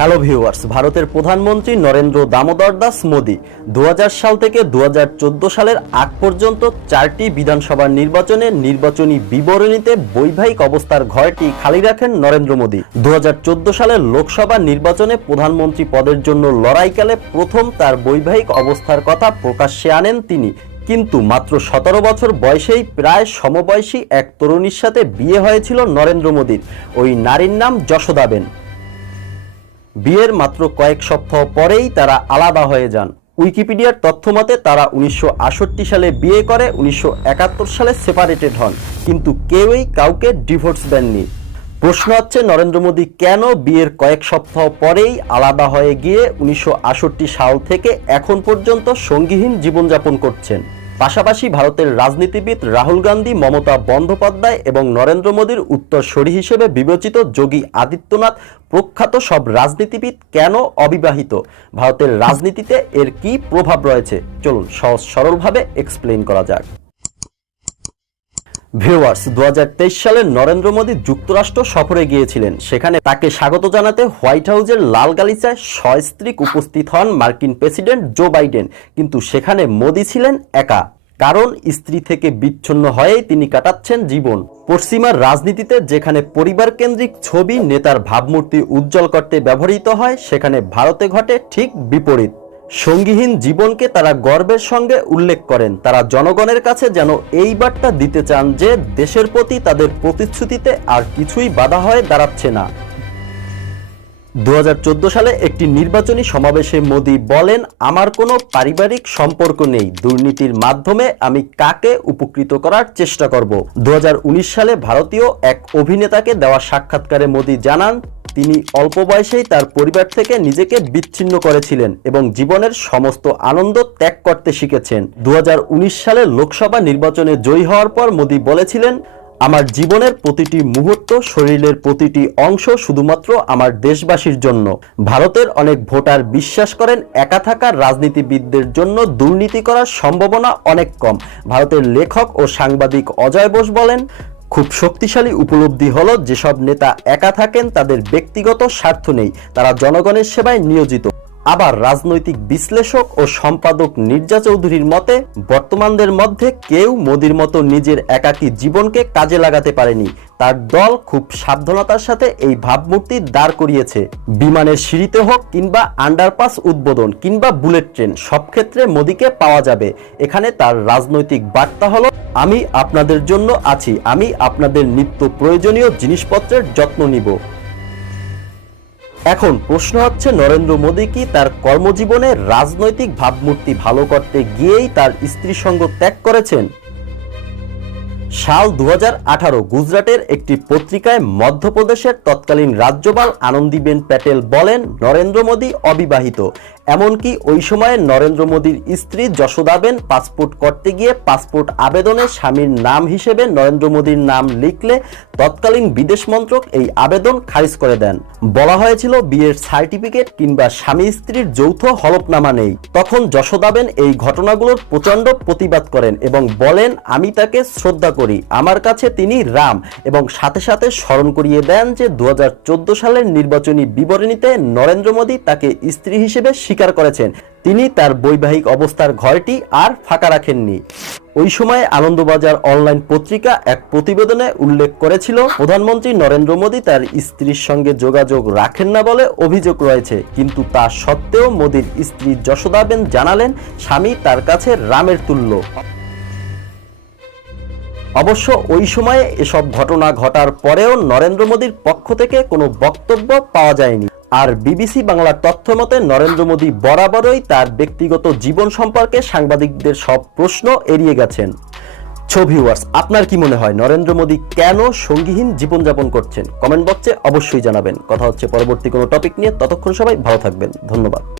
Hello viewers ভারতের প্রধানমন্ত্রী নরেন্দ্র দামোদর দাস মোদী দু হাজার সাল থেকে দু হাজার চোদ্দ সালের আগ পর্যন্ত চারটি বিধানসভা নির্বাচনে নির্বাচনী বিবরণীতে বৈবাহিক অবস্থার ঘরটি খালি রাখেন নরেন্দ্র মোদী। দু হাজার চোদ্দ সালের লোকসভা নির্বাচনে প্রধানমন্ত্রী পদের জন্য লড়াইকালে প্রথম তার বৈবাহিক অবস্থার কথা প্রকাশ্যে আনেন তিনি। কিন্তু মাত্র সতেরো বছর বয়সেই প্রায় সমবয়সী এক তরুণীর সাথে বিয়ে হয়েছিল নরেন্দ্র মোদীর। ওই নারীর নাম যশোদাবেন বিয়ের মাত্র কয়েক সপ্তাহ পরেই তারা আলাদা হয়ে যান। উইকিপিডিয়ার তথ্য মতে, তারা উনিশশো সালে বিয়ে করে, উনিশশো একাত্তর সালে সেপারেটেড হন, কিন্তু কেউই কাউকে ডিভোর্স দেননি। প্রশ্ন হচ্ছে, নরেন্দ্র মোদী কেন বিয়ের কয়েক সপ্তাহ পরেই আলাদা হয়ে গিয়ে উনিশশো সাল থেকে এখন পর্যন্ত সঙ্গীহীন জীবনযাপন করছেন? পাশাপাশি ভারতের রাজনীতিবিদ রাহুল গান্ধী, মমতা বন্দ্যোপাধ্যায় এবং নরেন্দ্র মোদীর উত্তরসরী হিসেবে বিবেচিত যোগী আদিত্যনাথ প্রখ্যাত সব রাজনীতিবিদ কেন অবিবাহিত? ভারতের রাজনীতিতে এর কি প্রভাব রয়েছে? চলুন সহজ সরলভাবে এক্সপ্লেন করা যাক। ভিউয়ার্স দু হাজার তেইশ সালে নরেন্দ্র মোদী যুক্তরাষ্ট্র সফরে গিয়েছিলেন। সেখানে তাকে স্বাগত জানাতে হোয়াইট হাউসের লাল গালিচায় সস্ত্রীক উপস্থিত হন মার্কিন প্রেসিডেন্ট জো বাইডেন। কিন্তু সেখানে মোদী ছিলেন একা। কারণ স্ত্রী থেকে বিচ্ছন্ন হয়েই তিনি কাটাচ্ছেন জীবন। পশ্চিমার রাজনীতিতে যেখানে পরিবার কেন্দ্রিক ছবি নেতার ভাবমূর্তি উজ্জ্বল করতে ব্যবহৃত হয়, সেখানে ভারতে ঘটে ঠিক বিপরীত। সঙ্গীহীন জীবনকে তারা গর্বের সঙ্গে উল্লেখ করেন। তারা জনগণের কাছে যেন এই বার্তা দিতে চান যে, দেশের প্রতি তাদের প্রতিশ্রুতিতে আর কিছুই বাধা হয়ে দাঁড়াচ্ছে না। দু হাজার চোদ্দ সালে একটি নির্বাচনী সমাবেশে মোদি বলেন, আমার কোনো পারিবারিক সম্পর্ক নেই। দুর্নীতির মাধ্যমে আমি কাকে উপকৃত করার চেষ্টা করব? দু হাজার উনিশ সালে ভারতীয় এক অভিনেতাকে দেওয়া সাক্ষাৎকারে মোদি জানান তিনি অল্প বয়সেই তার পরিবার থেকে নিজেকে বিচ্ছিন্ন করেছিলেন এবং জীবনের সমস্ত আনন্দ ত্যাগ করতে শিখেছেন। দু সালে লোকসভা নির্বাচনে জয়ী হওয়ার পর মোদি বলেছিলেন, আমার জীবনের প্রতিটি মুহূর্ত শরীরের প্রতিটি অংশ শুধুমাত্র আমার দেশবাসীর জন্য। ভারতের অনেক ভোটার বিশ্বাস করেন একা থাকা রাজনীতিবিদদের জন্য দুর্নীতি করার সম্ভাবনা অনেক কম। ভারতের লেখক ও সাংবাদিক অজয় বোস বলেন খুব শক্তিশালী উপলব্ধি হল, যেসব নেতা একা থাকেন, তাদের ব্যক্তিগত স্বার্থ নেই। তারা জনগণের সেবায় নিয়োজিত। আবার রাজনৈতিক বিশ্লেষক ও সম্পাদক নির্জা চৌধুরীর মতে, বর্তমানদের মধ্যে কেউ মোদির মতো নিজের একাকী জীবনকে কাজে লাগাতে পারেনি। তার দল খুব সাবধানতার সাথে এই ভাবমূর্তি দাঁড় করিয়েছে। বিমানের সিঁড়িতে হোক কিংবা আন্ডারপাস উদ্বোধন কিংবা বুলেট ট্রেন, সব ক্ষেত্রে মোদিকে পাওয়া যাবে। এখানে তার রাজনৈতিক বার্তা হলো, আমি আপনাদের জন্য আছি। আমি আপনাদের নিত্য প্রয়োজনীয় জিনিসপত্রের যত্ন নিব। এখন প্রশ্ন হচ্ছে, নরেন্দ্র মোদী কি তার কর্মজীবনে রাজনৈতিক ভাবমূর্তি ভালো করতে গিয়েই তার স্ত্রী সঙ্গ ত্যাগ করেছেন? সাল দু হাজার আঠারো গুজরাটের একটি পত্রিকায় মধ্যপ্রদেশের তৎকালীন রাজ্যপাল আনন্দীবেন প্যাটেল বলেন, নরেন্দ্র মোদী অবিবাহিত। এমনকি ওই সময়ে নরেন্দ্র মোদীর স্ত্রী যশোদাবেন পাসপোর্ট করতে গিয়ে পাসপোর্ট আবেদনে স্বামীর নাম হিসেবে নরেন্দ্র মোদীর নাম লিখলে তৎকালীন বিদেশ মন্ত্রক এই আবেদন খারিজ করে দেন। বলা হয়েছিল বিয়ের সার্টিফিকেট কিংবা স্বামী স্ত্রীর যৌথ হলফনামা নেই। তখন যশোদাবেন এই ঘটনাগুলোর প্রচণ্ড প্রতিবাদ করেন এবং বলেন, আমি তাকে শ্রদ্ধা করি। আমার কাছে তিনি রাম। এবং সাথে সাথে স্মরণ করিয়ে দেন যে দু হাজার চোদ্দ সালের নির্বাচনী বিবরণীতে নরেন্দ্র মোদী তাকে স্ত্রী হিসেবে স্বীকার করেছেন। তিনি তার বৈবাহিক অবস্থার ঘরটি আর ফাঁকা রাখেননি। ওই সময় আনন্দবাজার অনলাইন পত্রিকা এক প্রতিবেদনে উল্লেখ করেছিল, প্রধানমন্ত্রী নরেন্দ্র মোদী তার স্ত্রীর সঙ্গে যোগাযোগ রাখেন না বলে অভিযোগ রয়েছে। কিন্তু তা সত্ত্বেও মোদীর স্ত্রী যশোদাবেন জানালেন, স্বামী তার কাছে রামের তুল্য। অবশ্য ওই সময়ে এসব ঘটনা ঘটার পরেও নরেন্দ্র মোদীর পক্ষ থেকে কোনো বক্তব্য পাওয়া যায়নি। আর বিবিসি বাংলার তথ্য মতে, নরেন্দ্র মোদী বরাবরই তার ব্যক্তিগত জীবন সম্পর্কে সাংবাদিকদের সব প্রশ্ন এড়িয়ে গেছেন। ছবি ওয়ার্স আপনার কি মনে হয়, নরেন্দ্র মোদী কেন সঙ্গীহীন জীবনযাপন করছেন? কমেন্ট বক্সে অবশ্যই জানাবেন। কথা হচ্ছে পরবর্তী কোনো টপিক নিয়ে। ততক্ষণ সবাই ভালো থাকবেন। ধন্যবাদ।